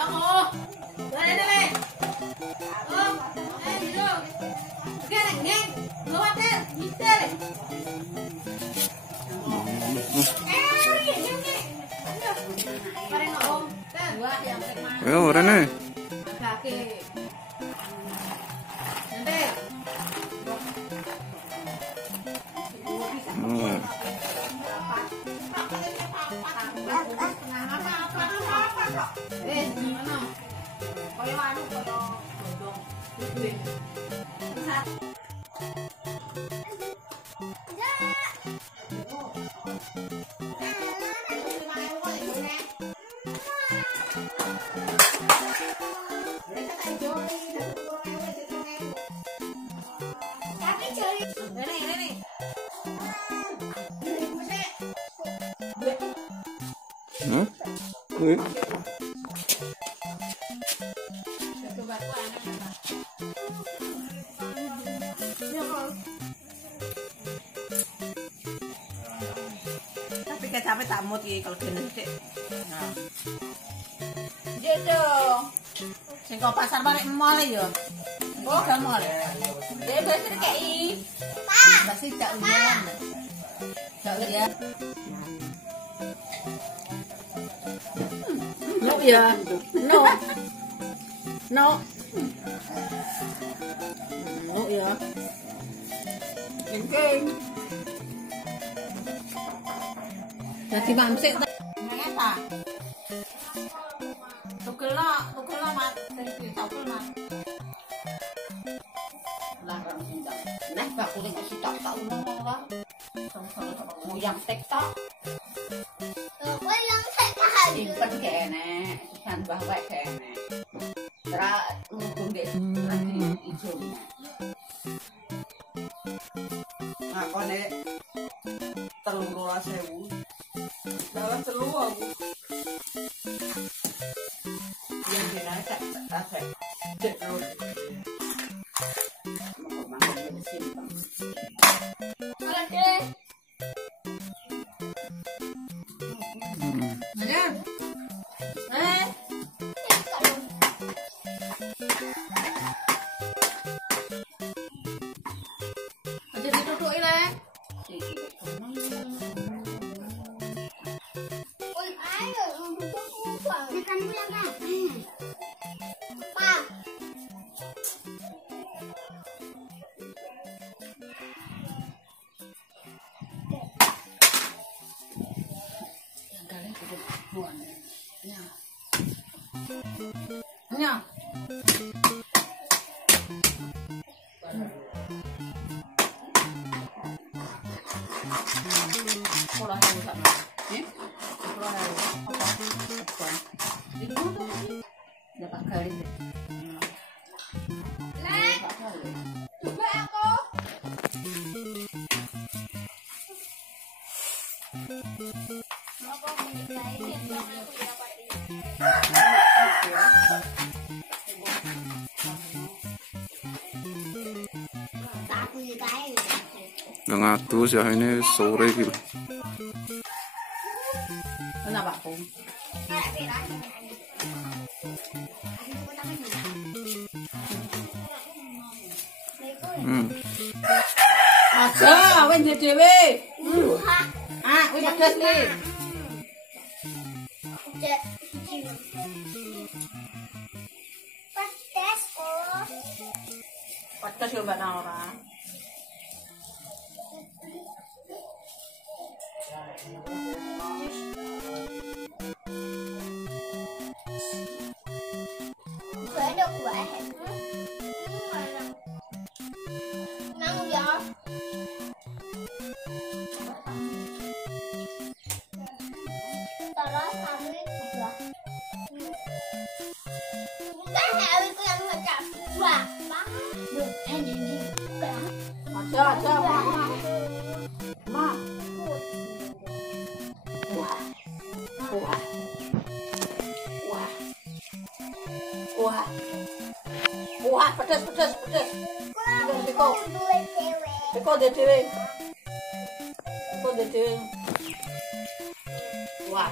Oh, đây đây. Oh, đây đi đâu? Cái này nhanh, lót lên, nhít lên. Ayo, Rene. Kaki. Nanti. Gimana? Koyo anu koyo godhong. Tapi capek tak mood kalau gini sih. Nah. Jadi, sing kok pasar bareng mall ya. Oh, gak mall. Dia biasa kayak masih cak ujian. Cak ujian. No ya. No. No. No ya. Keng. Jadi mamsik ngapa? Tukel mat, tukel mat. Lah kan sindang. Nah, aku ning sitok tak ngomong lah. Sama-sama yang TikTok. Yang TikTok. Simpen kene, sisan bawa kene. Tra ngubung dek ijo. Nah, kone 13.000. Salah telu aku. Yang dinaik tak cek terus. Mau di simpan. Oke. Ada? Ada ditutup ile. Nya. Pola yang sama. Pola yang apa? Itu dapat kali. Lek. Coba aku. Apa menikahi yang aku dapat ini? Yang atus ya ini sore gitu. Kenapa aku? Aja, wes dewe. Ah, wes pedes nih. Pedes kok. Pedes yo Mbak Naura. Ada buah. Nang ya. Terus kami buah. Bukan harus yang macam buah. Ini. Ada, Ma. Wah, pedes. Deko de dewe. Wah.